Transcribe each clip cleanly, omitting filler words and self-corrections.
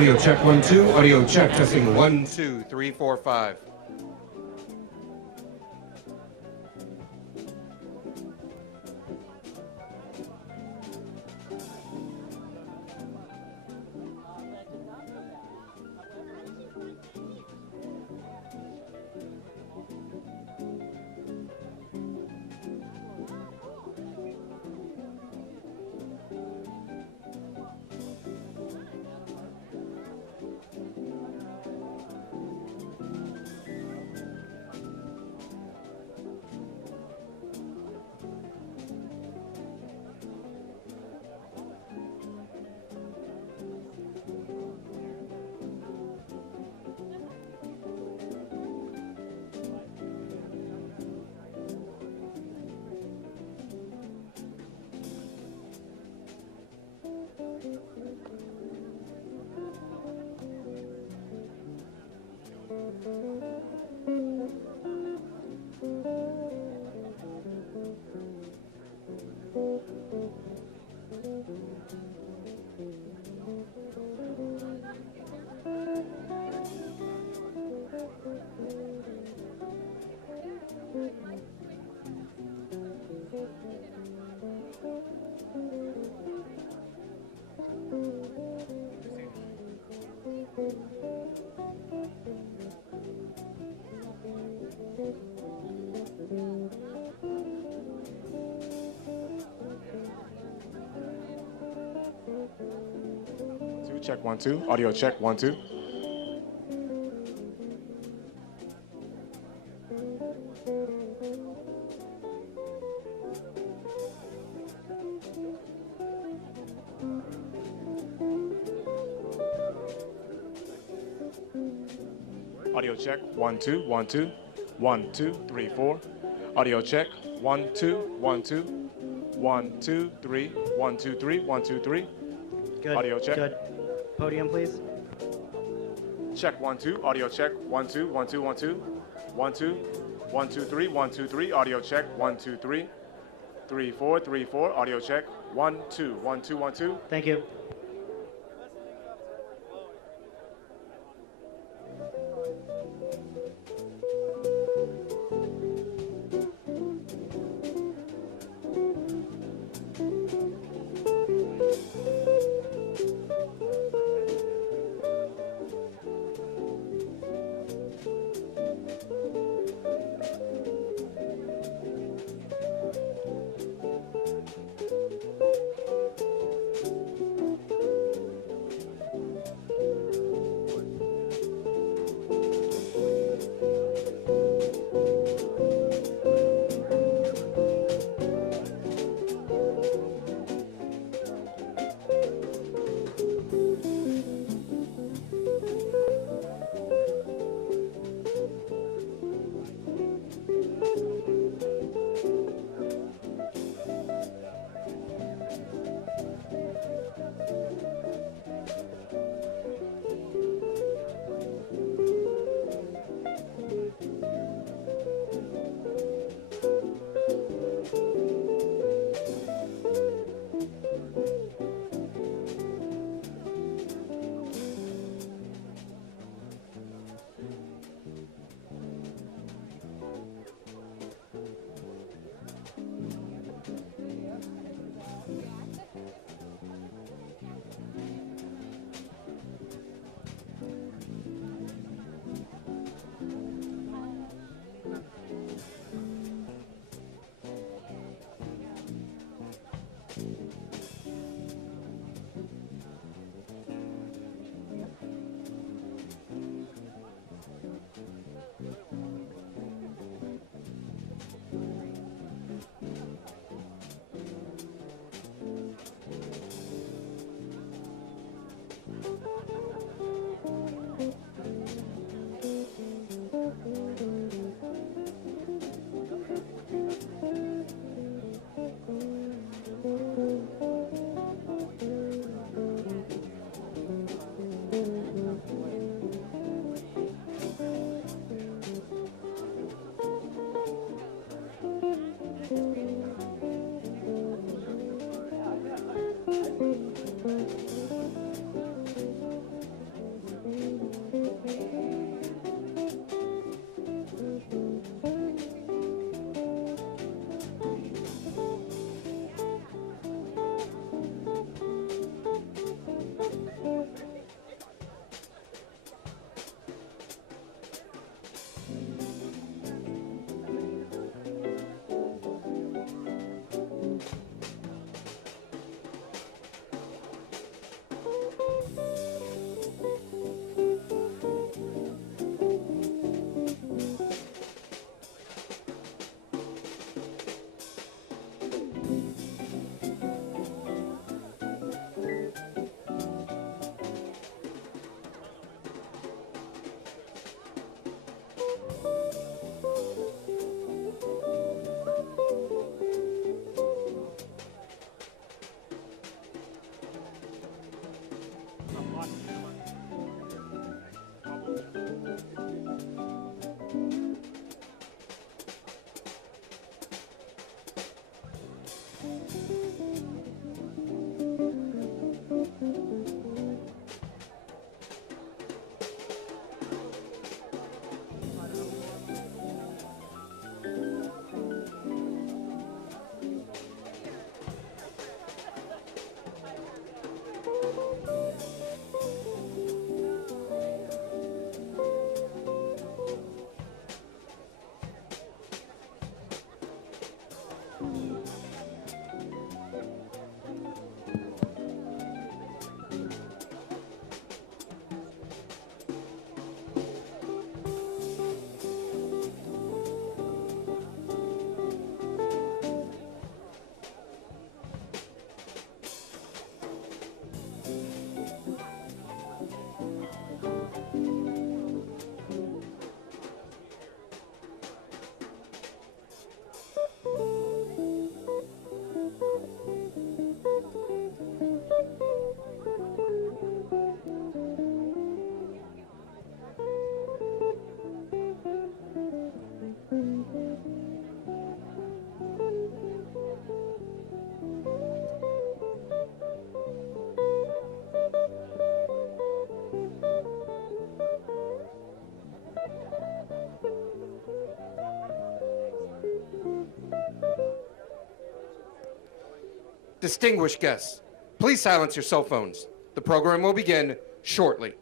Audio check 1 2. Audio check testing 1 2 3 4 5. Check 1 2. Audio check 1 2. Audio check 1 2 1 2 1 2 3 4. Audio check 1 2 1 2 1 2 3 1 2 3 1 2 3. Good. Audio check. Good. Podium, please. Check 1 2. Audio check 1 2 1 2 1 2 1 2 1 2 3 1 2 3. Audio check 1 2 3 3 4 3 4. Audio check 1 2 1 2 1 2. Thank you. Distinguished guests, please silence your cell phones. The program will begin shortly.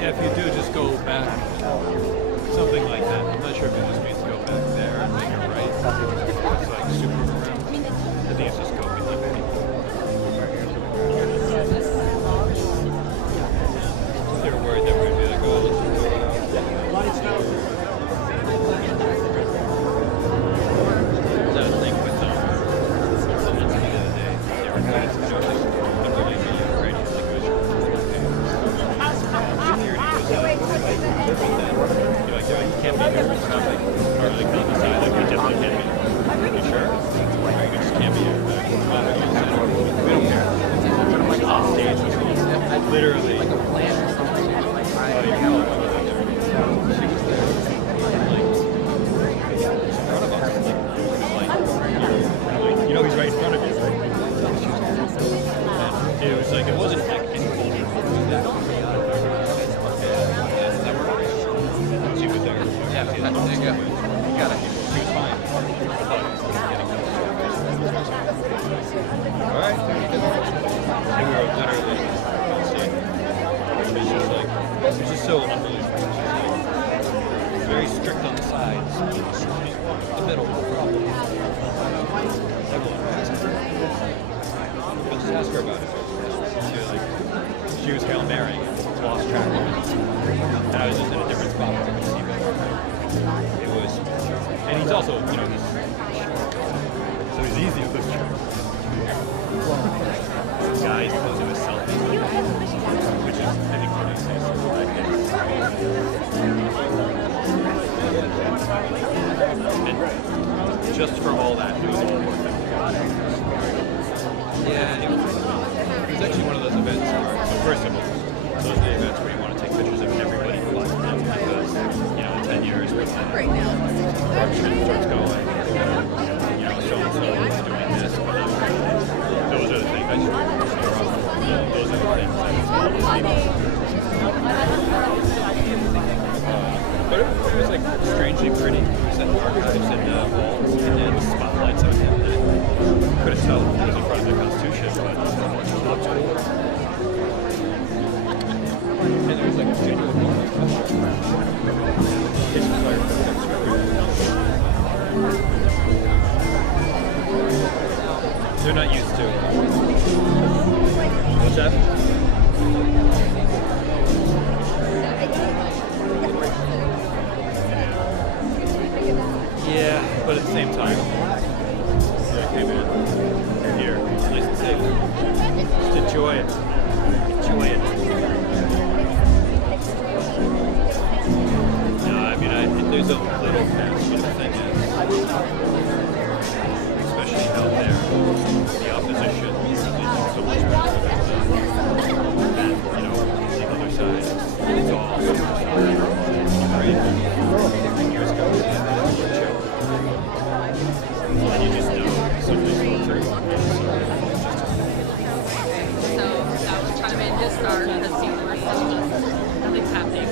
Yeah, if you do, just go back, something like that. I'm not sure if it just means go back there and make it right. It's like super around. I think it's just go behind it. They're worried that we're going to be like, oh, let's just go around. That was a thing with someone to me the other day. They were kind of joking. I'm going to be creating like you're like, you can't be here for something. Or like on the side, like you definitely can't be. You sure? Or you just can't be here. We don't care. Like off stage, literally. Like a plan or something. You know he's right in front of you, right? And it was like, it wasn't like any cold. She was there. Yeah, there you go. You got it. She was fine. Alright. And we were literally on stage. It's just like, it's just so unbelievable. She's like, very strict on the sides. The middle, no problem. Everyone asked her. But just ask her about it. She was Hail Mary and lost track of it. And I was just in a different spot where I could see better. It was, and he's also, you know, he's short. So he's easy to lift short. Guys posing with selfies, which is, I think, what he says. And just for all that, it was all worth it. Yeah, it was actually one of those events where, well, first of all, those are the events where you want to take pictures of everybody but them, because, you know, in 10 years, when the production starts going, you know, so-and-so is doing this, but those are the things I just want to start off. Those are the things but it was like strangely pretty. We set archives and walls and then spotlights on him that couldn't tell he was in front of the Constitution, but it looked cool. And there was like a genuine moment. His fire they're not used to. What's that? Yeah, but at the same time, okay, man, you're here. It's nice and safe. Just enjoy it. Enjoy it. No, I mean, there's a little fast, but the thing is, especially out there, the opposition is so much better than, you know, the other side. It's all great. Years ago, we had that show. And you just know something's going through. So that was kind of made his start because he was nothing's happening.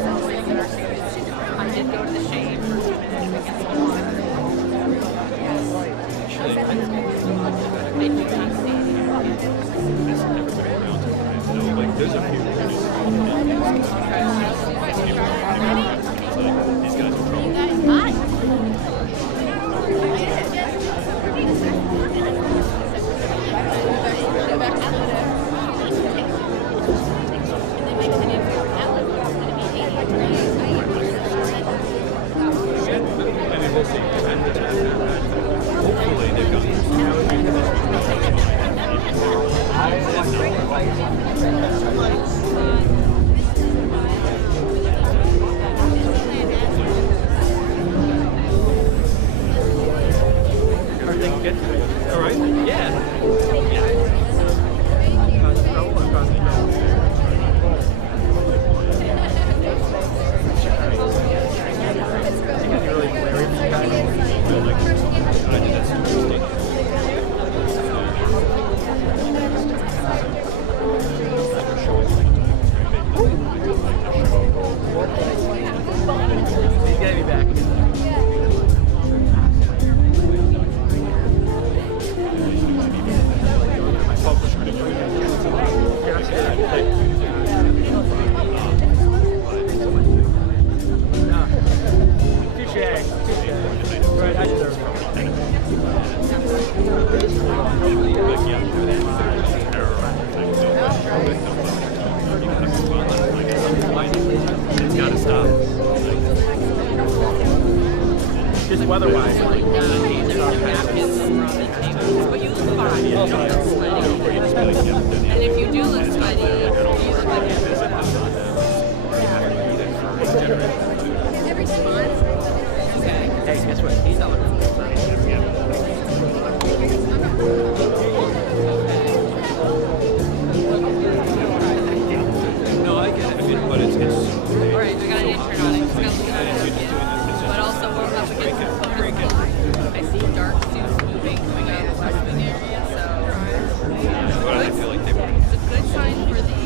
I did go to the shade for 2 minutes to get some water. Actually, I do not see this everybody around us. You know, like, there's a few pretty small things. These guys are trouble. I mean, we'll see. Hopefully they've got everything good? All right? Yeah. It's got to stop. Just weather-wise. There's some napkins over on the table. But you look fine. You don't look sweaty. And if you do look sweaty, you look like okay. Hey, guess what? He's not looking for No, I get it. I mean, but it's all right, I got an intern on it. It's got to but also we're up against the bonus line. I see dark suits moving coming out of the freshman area, so but I feel like they were. it's a good sign for the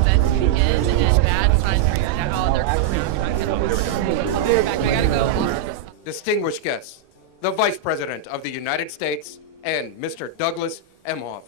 event to begin and bad sign for your oh, they're coming out. I'll be right back. I gotta go off to the side. Distinguished guests, the Vice President of the United States and Mr. Douglas Emhoff.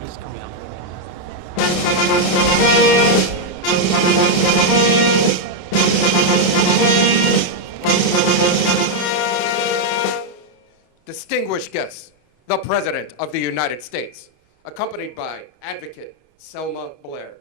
He's coming out. Distinguished guests, the President of the United States, accompanied by Advocate Selma Blair.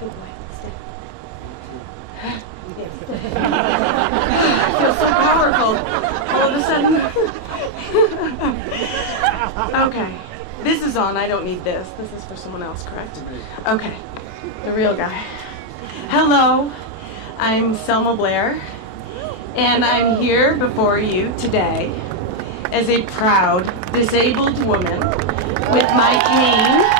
Good boy. Stay. I feel so powerful all of a sudden. Okay. This is on. I don't need this. This is for someone else, correct? Okay. The real guy. Hello. I'm Selma Blair, and I'm here before you today as a proud disabled woman with my cane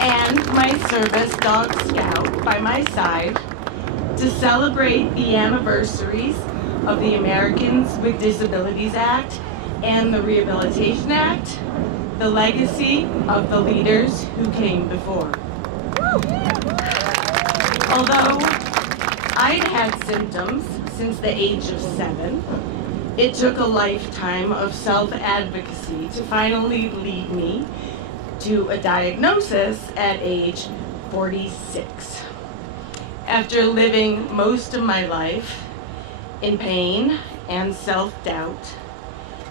and my service dog Scout by my side to celebrate the anniversaries of the Americans with Disabilities Act and the Rehabilitation Act, the legacy of the leaders who came before. Although I'd had symptoms since the age of 7, it took a lifetime of self-advocacy to finally lead me to a diagnosis at age 46. After living most of my life in pain and self-doubt,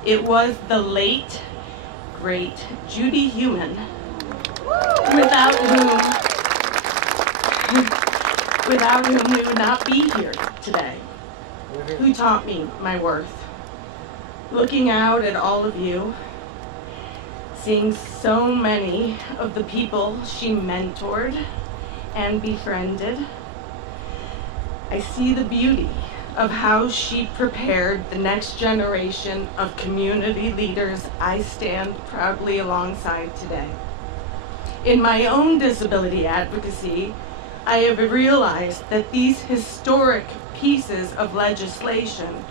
it was the late, great Judy Heumann, without whom we would not be here today, who taught me my worth. Looking out at all of you, seeing so many of the people she mentored and befriended, I see the beauty of how she prepared the next generation of community leaders I stand proudly alongside today. In my own disability advocacy, I have realized that these historic pieces of legislation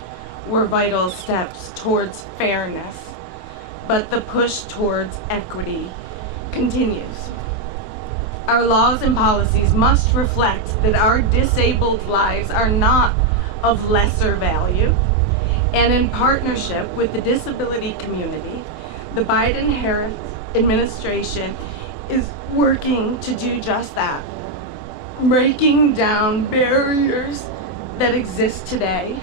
were vital steps towards fairness, but the push towards equity continues. Our laws and policies must reflect that our disabled lives are not of lesser value, and in partnership with the disability community, the Biden-Harris administration is working to do just that, breaking down barriers that exist today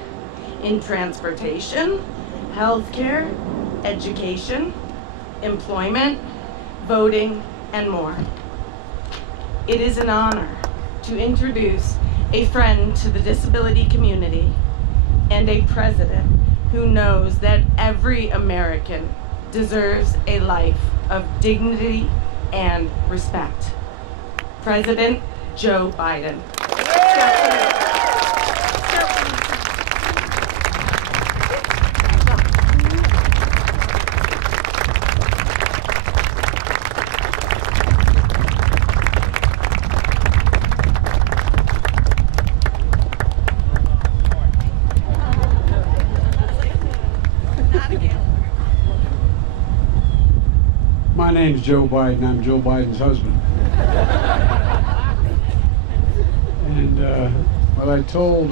in transportation, healthcare, education, employment, voting, and more. It is an honor to introduce a friend to the disability community and a president who knows that every American deserves a life of dignity and respect. President Joe Biden. name's Joe Biden. I'm Joe Biden's husband. And what I told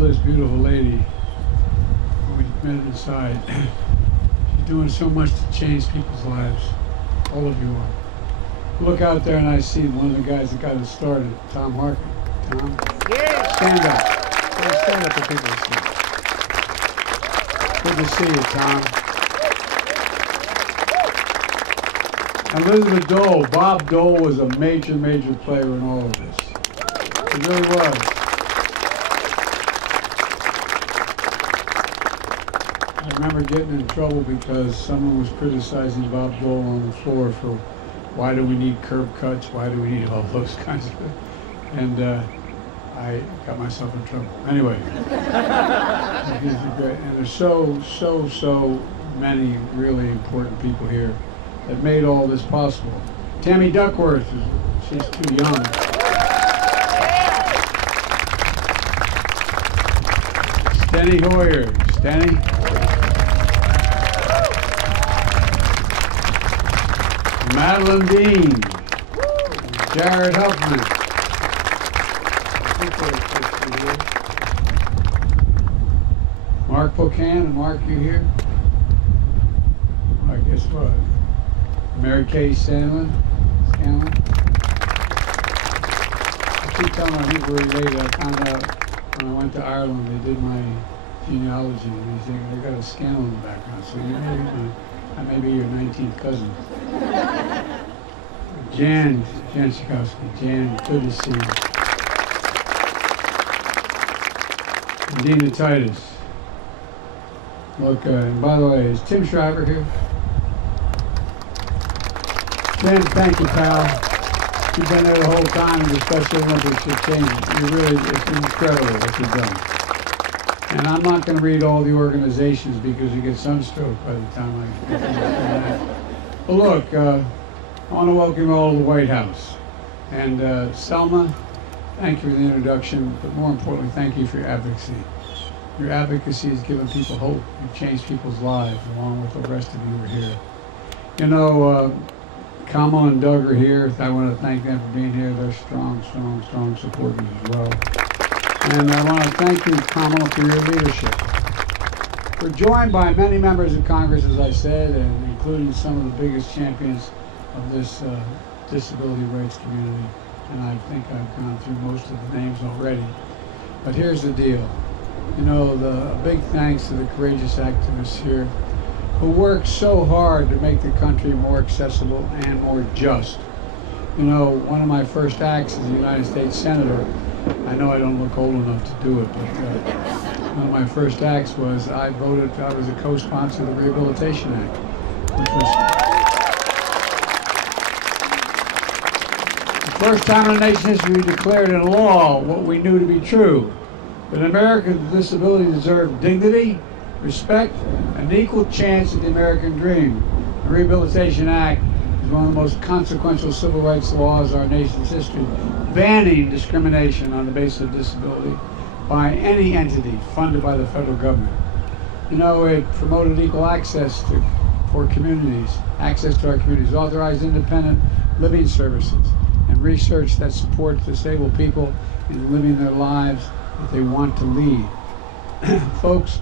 this beautiful lady when we met inside, she's doing so much to change people's lives. All of you are. Look out there and I see one of the guys that got it started, Tom Harkin. Tom, stand up. Stand up for people to see. Good to see you, Tom. Elizabeth Dole, Bob Dole was a major, major player in all of this. He really was. I remember getting in trouble because someone was criticizing Bob Dole on the floor for why do we need curb cuts, why do we need all those kinds of things. And I got myself in trouble. Anyway, and there's so many really important people here that made all this possible. Tammy Duckworth, she's too young. Steny Hoyer, Steny. Madeline Dean, Jared Huffman. Mark Pocan, and Mark, you here? I guess what? Mary Kay Scanlon. I keep telling them I think we're related. I found out when I went to Ireland, they did my genealogy, and they think they got a Scanlon in the background. So I may be your 19th cousin. Jan Schikowski. Jan, good to see you. Dina Titus. Look, and by the way, is Tim Shriver here? Jan, thank you, pal. You've been there the whole time, and the Special Olympics have changed. It's incredible what you've done. And I'm not going to read all the organizations because you get sunstroke by the time I get to that. But look, I want to welcome you all to the White House. And Selma, thank you for the introduction, but more importantly, thank you for your advocacy. Your advocacy has given people hope. You've changed people's lives, along with the rest of you who are here. You know, Kamal and Doug are here. I want to thank them for being here. They're strong supporters as well. And I want to thank you, Kamala, for your leadership. We're joined by many members of Congress, as I said, and including some of the biggest champions of this disability rights community. And I think I've gone through most of the names already. But here's the deal. You know, a big thanks to the courageous activists here who work so hard to make the country more accessible and more just. You know, one of my first acts as a United States Senator, I know I don't look old enough to do it, but one of my first acts was I was a co-sponsor of the Rehabilitation Act, which was the first time in the nation's history we declared in law what we knew to be true, that Americans with disabilities deserve dignity, respect, and an equal chance at the American dream. The Rehabilitation Act is one of the most consequential civil rights laws in our nation's history, banning discrimination on the basis of disability by any entity funded by the federal government. You know, it promoted equal access for communities, access to our communities, authorized independent living services, and research that supports disabled people in living their lives that they want to lead. Folks,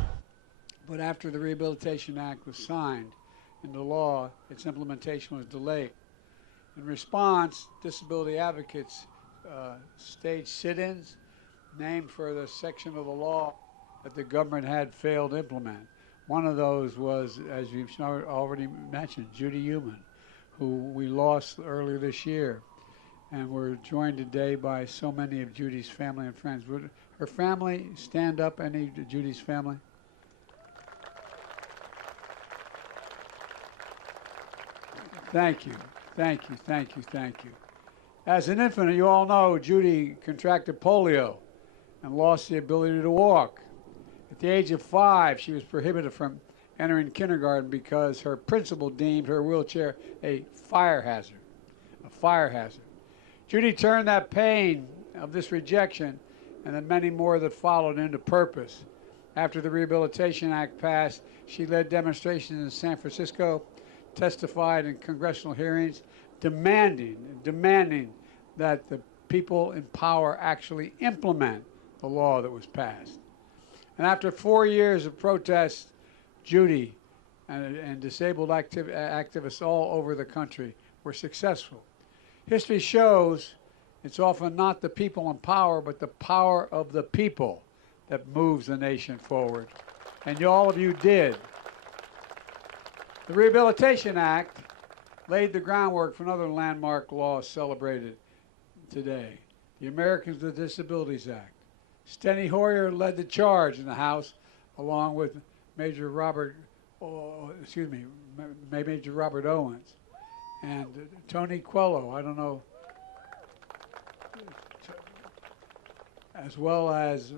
but after the Rehabilitation Act was signed into law, its implementation was delayed. In response, disability advocates staged sit-ins named for the section of the law that the government had failed to implement. One of those was, as you've already mentioned, Judy Heumann, who we lost earlier this year. And we're joined today by so many of Judy's family and friends. Would her family stand up, any of Judy's family? Thank you, thank you, thank you, thank you. As an infant, you all know Judy contracted polio and lost the ability to walk. At the age of 5, she was prohibited from entering kindergarten because her principal deemed her wheelchair a fire hazard, Judy turned that pain of this rejection and the many more that followed into purpose. After the Rehabilitation Act passed, she led demonstrations in San Francisco, testified in congressional hearings, demanding that the people in power actually implement the law that was passed. And after 4 years of protests, Judy and disabled activists all over the country were successful. History shows it's often not the people in power, but the power of the people that moves the nation forward. And all of you did. The Rehabilitation Act laid the groundwork for another landmark law celebrated today, the Americans with Disabilities Act. Steny Hoyer led the charge in the House, along with Major Robert Owens, and Tony Coelho, I don't know, as well as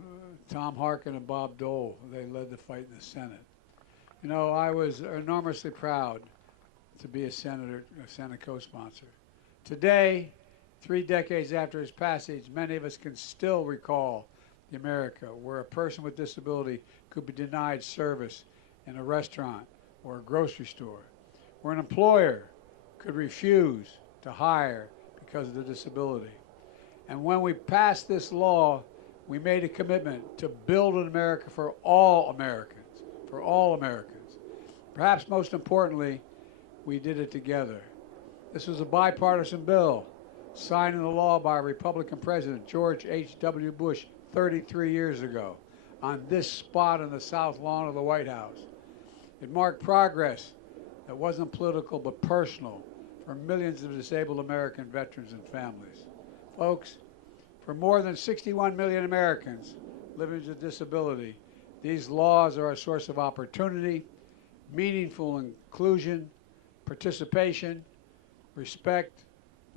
Tom Harkin and Bob Dole. They led the fight in the Senate. You know, I was enormously proud to be a Senate co-sponsor. Today, 3 decades after its passage, many of us can still recall the America where a person with disability could be denied service in a restaurant or a grocery store, where an employer could refuse to hire because of the disability. And when we passed this law, we made a commitment to build an America for all Americans, for all Americans. Perhaps most importantly, we did it together. This was a bipartisan bill signed into law by Republican President George H.W. Bush 33 years ago on this spot in the South Lawn of the White House. It marked progress that wasn't political but personal for millions of disabled American veterans and families. Folks, for more than 61 million Americans living with disability, these laws are a source of opportunity, meaningful inclusion, participation, respect,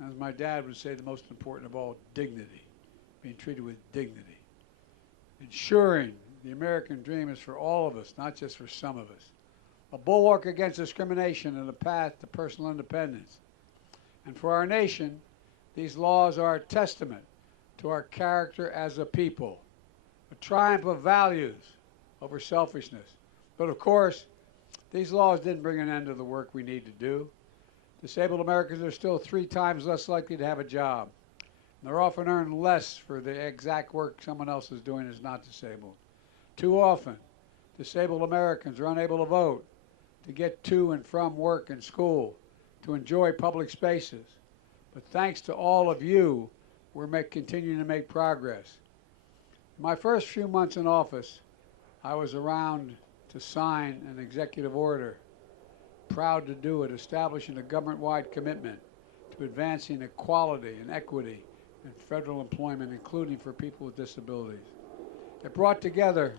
and as my dad would say, the most important of all, dignity, being treated with dignity. Ensuring the American dream is for all of us, not just for some of us. A bulwark against discrimination and a path to personal independence. And for our nation, these laws are a testament to our character as a people, a triumph of values over selfishness. But of course, these laws didn't bring an end to the work we need to do. Disabled Americans are still 3 times less likely to have a job. And they're often earned less for the exact work someone else is doing who's not disabled. Too often, disabled Americans are unable to vote, to get to and from work and school, to enjoy public spaces. But thanks to all of you, we're continuing to make progress. My first few months in office, I was around to sign an executive order. Proud to do it, establishing a government-wide commitment to advancing equality and equity in federal employment, including for people with disabilities. It brought together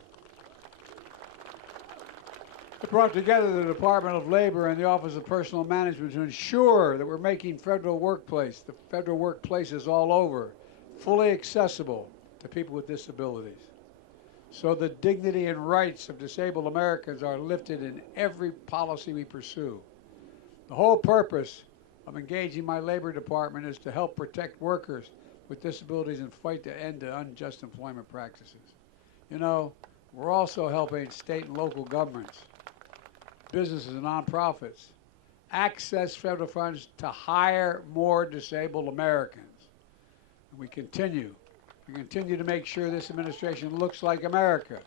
the Department of Labor and the Office of Personnel Management to ensure that we're making the federal workplaces all over, fully accessible to people with disabilities. So the dignity and rights of disabled Americans are lifted in every policy we pursue. The whole purpose of engaging my Labor Department is to help protect workers with disabilities and fight to end the unjust employment practices. You know, we're also helping state and local governments, businesses and nonprofits access federal funds to hire more disabled Americans. And we continue to make sure this administration looks like America,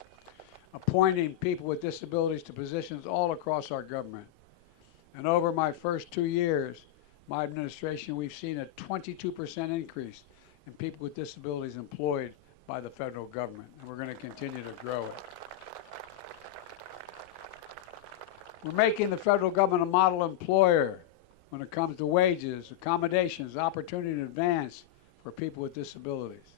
appointing people with disabilities to positions all across our government. And over my first 2 years, my administration, we've seen a 22% increase in people with disabilities employed by the federal government, and we're going to continue to grow it. We're making the federal government a model employer when it comes to wages, accommodations, opportunity to advance for people with disabilities.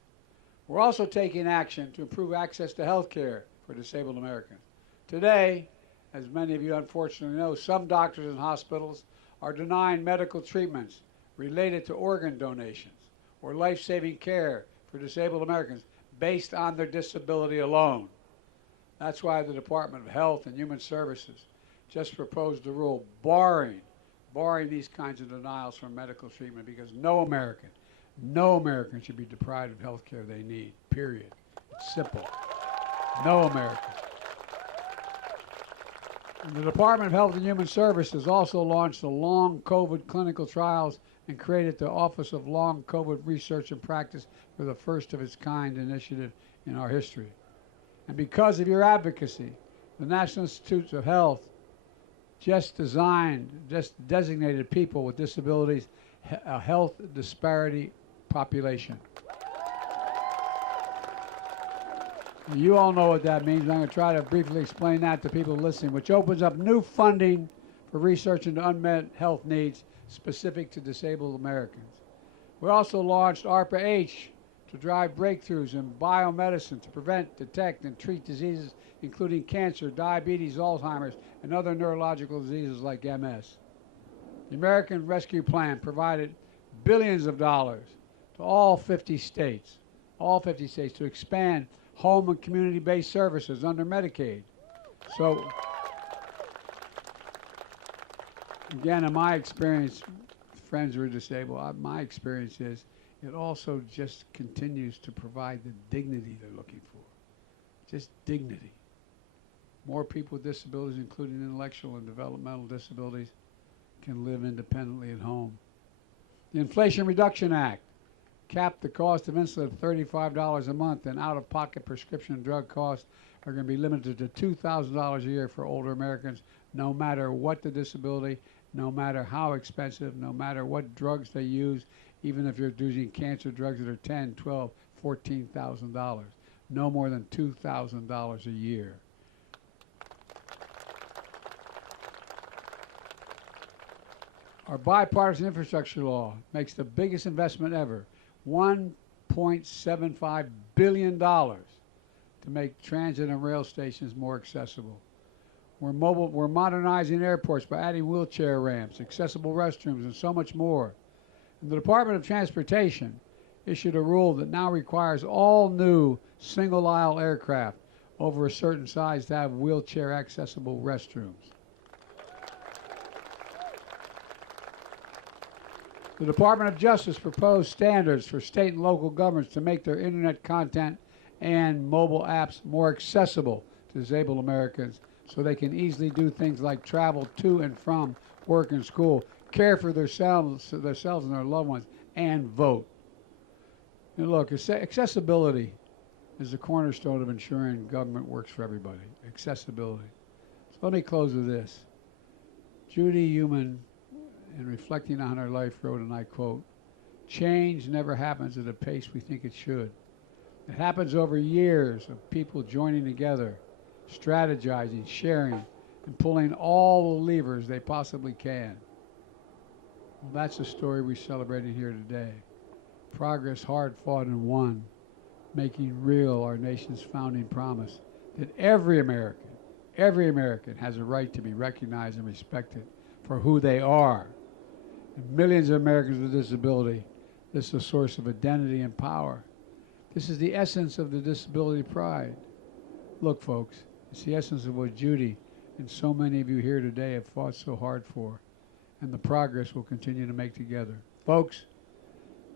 We're also taking action to improve access to health care for disabled Americans. Today, as many of you unfortunately know, some doctors and hospitals are denying medical treatments related to organ donations or life-saving care for disabled Americans based on their disability alone. That's why the Department of Health and Human Services just proposed a rule barring these kinds of denials from medical treatment, because no American should be deprived of health care they need, period. It's simple. No American. And the Department of Health and Human Services also launched the Long COVID clinical trials and created the Office of Long COVID Research and Practice for the first of its kind initiative in our history. And because of your advocacy, the National Institutes of Health just designated people with disabilities a health disparity population. You all know what that means. I'm going to try to briefly explain that to people listening, which opens up new funding for research into unmet health needs specific to disabled Americans. We also launched ARPA-H to drive breakthroughs in biomedicine to prevent, detect, and treat diseases including cancer, diabetes, Alzheimer's, and other neurological diseases like MS. The American Rescue Plan provided billions of dollars to all 50 states to expand home and community-based services under Medicaid. So, again, in my experience, friends who are disabled, my experience is it also just continues to provide the dignity they're looking for. Just dignity. More people with disabilities, including intellectual and developmental disabilities, can live independently at home. The Inflation Reduction Act capped the cost of insulin at $35 a month, and out-of-pocket prescription drug costs are going to be limited to $2,000 a year for older Americans, no matter what the disability, no matter how expensive, no matter what drugs they use, even if you're using cancer drugs that are $10,000, $12,000, $14,000. No more than $2,000 a year. Our bipartisan infrastructure law makes the biggest investment ever, $1.75 billion to make transit and rail stations more accessible. We're modernizing airports by adding wheelchair ramps, accessible restrooms, and so much more. And the Department of Transportation issued a rule that now requires all new single-aisle aircraft over a certain size to have wheelchair-accessible restrooms. The Department of Justice proposed standards for state and local governments to make their internet content and mobile apps more accessible to disabled Americans so they can easily do things like travel to and from work and school, care for themselves and their loved ones, and vote. And look, accessibility is the cornerstone of ensuring government works for everybody. Accessibility. So let me close with this. Judy Heumann, in reflecting on her life, wrote, and I quote, "Change never happens at a pace we think it should. It happens over years of people joining together, strategizing, sharing, and pulling all the levers they possibly can." Well, that's the story we celebrated here today. Progress hard fought and won, making real our nation's founding promise that every American has a right to be recognized and respected for who they are. And millions of Americans with disability, this is a source of identity and power. This is the essence of the disability pride. Look, folks, it's the essence of what Judy and so many of you here today have fought so hard for, and the progress we'll continue to make together. Folks,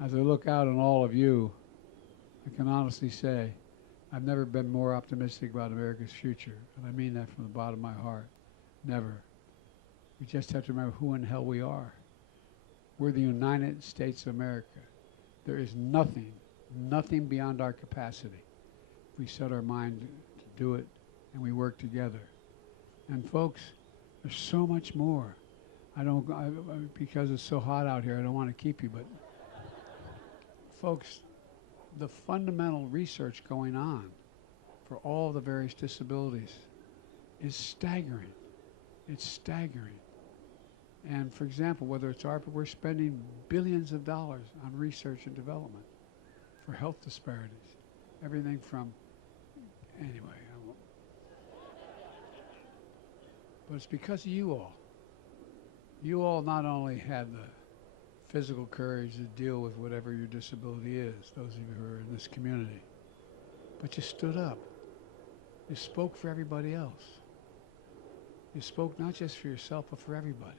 as I look out on all of you, I can honestly say I've never been more optimistic about America's future, and I mean that from the bottom of my heart. Never. We just have to remember who in the hell we are. We're the United States of America. There is nothing beyond our capacity. We set our mind to do it, and we work together. And folks, there's so much more. Because it's so hot out here, I don't want to keep you, but folks, the fundamental research going on for all the various disabilities is staggering. It's staggering. And for example, whether it's ARPA, we're spending billions of dollars on research and development for health disparities. Everything from, anyway, I won't. But it's because of you all. You all not only had the physical courage to deal with whatever your disability is, those of you who are in this community, but you stood up. You spoke for everybody else. You spoke not just for yourself, but for everybody.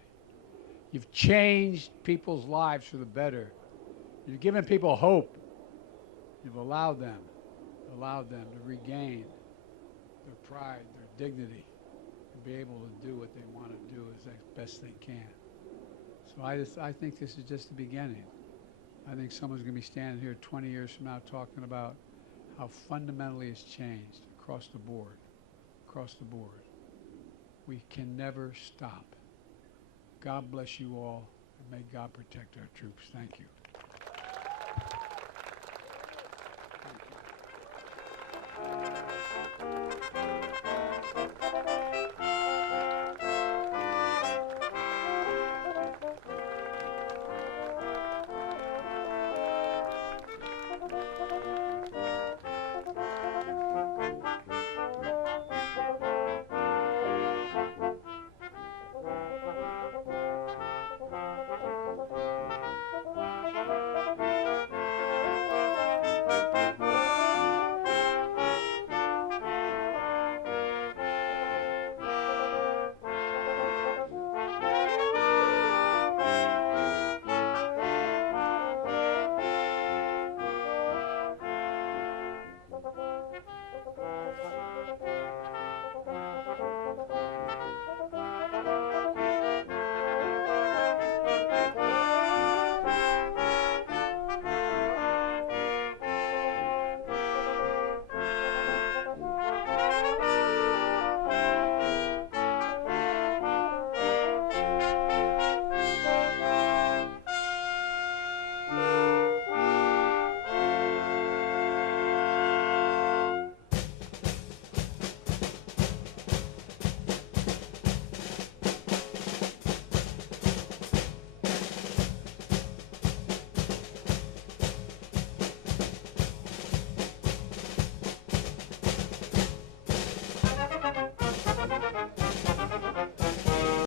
You've changed people's lives for the better. You've given people hope. You've allowed them to regain their pride, their dignity, to be able to do what they want to do as best they can. So I think this is just the beginning. I think someone's going to be standing here 20 years from now talking about how fundamentally it's changed across the board, We can never stop. God bless you all, and may God protect our troops. Thank you.